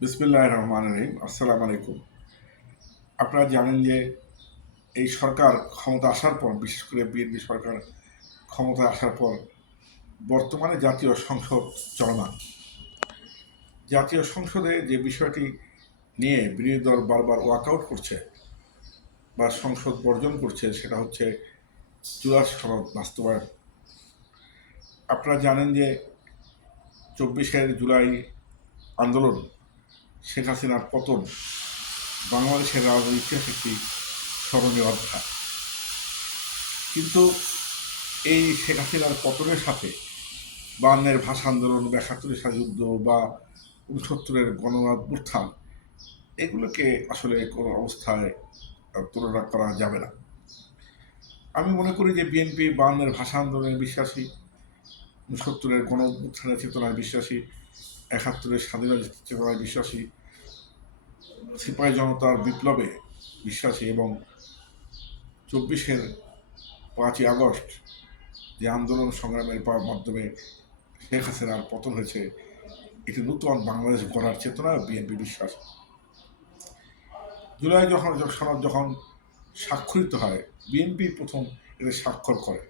বিসমিল্লাহির রহমানির রহিম। আসসালামু আলাইকুম। আপনারা জানেন যে এই সরকার ক্ষমতা আসার পর, বিশেষ করে বিএনপি সরকার ক্ষমতায় আসার পর বর্তমানে জাতীয় সংসদ চলমান। জাতীয় সংসদে যে বিষয়টি নিয়ে বিরোধী দল বারবার ওয়াকআউট করছে বা সংসদ বর্জন করছে, সেটা হচ্ছে জুলাই সনদ বাস্তবায়ন। আপনারা জানেন যে 24শে জুলাই আন্দোলন, শেখ হাসিনার পতন বাংলাদেশের রাজনৈতিক ইতিহাসে একটি স্মরণীয় অধ্যায়। কিন্তু এই শেখ হাসিনার পতনের সাথে 52-এর ভাষা আন্দোলন বা 71-এর স্বাধীনতা যুদ্ধ বা 69-এর গণঅভ্যুত্থান, এগুলোকে আসলে কোনো অবস্থায় তুলনা করা যাবে না। আমি মনে করি যে বিএনপি 52-এর ভাষা আন্দোলনে বিশ্বাসী, 69-এর গণঅভ্যুত্থানের চেতনায় বিশ্বাসী, 71-এর স্বাধীনতা চেতনায় বিশ্বাসী, সিপাহী জনতার বিপ্লবে বিশ্বাসী এবং 24-এর 5ই আগস্ট যে আন্দোলন সংগ্রামের মাধ্যমে শেখ হাসিনার পতন হয়েছে, একটি নূতন বাংলাদেশ গড়ার চেতনায় বিএনপি বিশ্বাস। জুলাই সনদ যখন স্বাক্ষরিত হয়, বিএনপি প্রথম এতে স্বাক্ষর করে।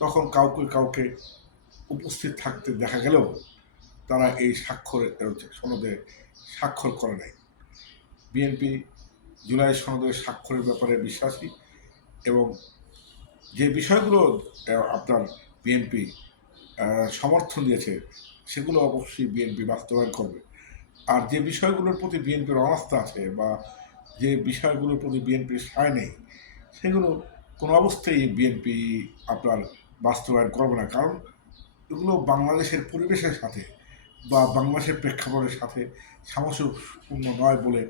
তখন কাউকে কাউকে উপস্থিত থাকতে দেখা গেলেও তারা এই সনদে স্বাক্ষর করে নাই। বিএনপি জুলাই সনদের স্বাক্ষরের ব্যাপারে বিশ্বাসী এবং যে বিষয়গুলো আপনার বিএনপি সমর্থন দিয়েছে, সেগুলো অবশ্যই বিএনপি বাস্তবায়ন করবে। আর যে বিষয়গুলোর প্রতি বিএনপির অনাস্থা আছে বা যে বিষয়গুলোর প্রতি বিএনপির সায় নেই, সেগুলো কোনো অবস্থায় বিএনপি আপনার বাস্তবায়ন করবে না। কারণ এগুলো বাংলাদেশের পরিবেশের সাথে বা বাংলাদেশের প্রেক্ষাপটের সাথে সামঞ্জস্যপূর্ণ নয় বলে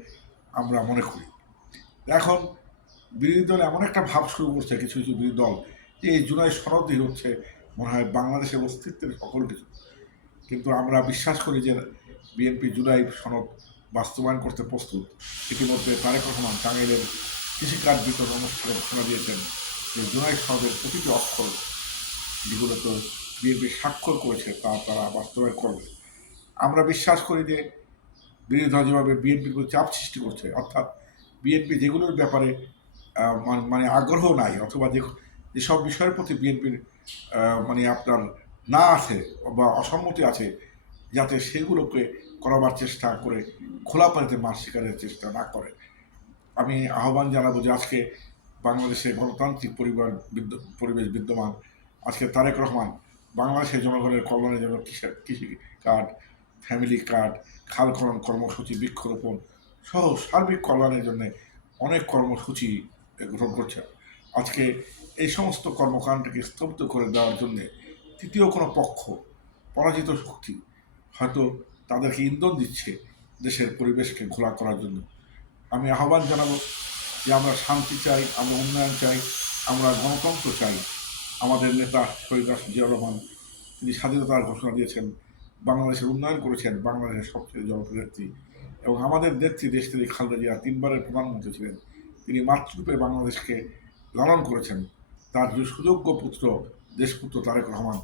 আমরা মনে করি। এখন বিরোধী দল এমন একটা ভাব শুরু করছে, কিছু কিছু বিরোধী দল, যে এই জুলাই সনদই হচ্ছে মনে হয় বাংলাদেশের অস্তিত্বের সকল কিছু। কিন্তু আমরা বিশ্বাস করি যে বিএনপি জুলাই সনদ বাস্তবায়ন করতে প্রস্তুত। ইতিমধ্যে তারেক রহমান টাঙ্গাইলের কৃষিকাজ বিতরণ অনুষ্ঠানে ঘোষণা দিয়েছেন যে জুলাই সনদের প্রতিটি অক্ষর যেগুলোতে বিএনপি স্বাক্ষর করেছে তা তারা বাস্তবায়ন করবে। আমরা বিশ্বাস করি যে বিরোধী দল যেভাবে বিএনপির উপর চাপ সৃষ্টি করছে, অর্থাৎ বিএনপি যেগুলোর ব্যাপারে মানে আগ্রহ নাই, অথবা যেসব বিষয়ের প্রতি বিএনপির মানে আপনার না আছে বা অসম্মতি আছে, যাতে সেগুলোকে করাবার চেষ্টা করে খোলা পানিতে মাছ শিকারের চেষ্টা না করে। আমি আহ্বান জানাবো যে আজকে বাংলাদেশে গণতান্ত্রিক পরিবেশ বিদ্যমান। আজকে তারেক রহমান বাংলাদেশের জনগণের কল্যাণের জন্য কৃষি কার্ড, ফ্যামিলি কার্ড, খাল খনন কর্মসূচি, বৃক্ষরোপণ সহ সার্বিক কল্যাণের জন্য অনেক কর্মসূচি গ্রহণ করছে। আজকে এই সমস্ত কর্মকাণ্ডকে স্থগিত করে দেওয়ার জন্যে তৃতীয় কোনো পক্ষ, পরাজিত শক্তি হয়তো তাদেরকে ইন্ধন দিচ্ছে দেশের পরিবেশকে ঘোলা করার জন্য। আমি আহ্বান জানাবো যে আমরা শান্তি চাই, আমরা উন্নয়ন চাই, আমরা গণতন্ত্র চাই। আমাদের নেতা শহীদ রাষ্ট্র জিয়াউর রহমান, তিনি স্বাধীনতার ঘোষণা দিয়েছেন, বাংলাদেশের উন্নয়ন করেছেন, বাংলাদেশের সবচেয়ে জনপ্রিয় নেত্রী। এবং আমাদের নেত্রী দেশত্রী খালেদা জিয়া 3বারের প্রধানমন্ত্রী ছিলেন। তিনি মাতৃরূপে বাংলাদেশকে লালন করেছেন। তার যে সুযোগ্য পুত্র, দেশপুত্র তারেক রহমান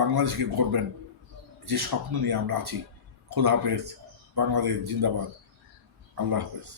বাংলাদেশকে গড়বেন, যে স্বপ্ন নিয়ে আমরা আছি। খোদা হাফেজ। বাংলাদেশ জিন্দাবাদ। আল্লাহ হাফেজ।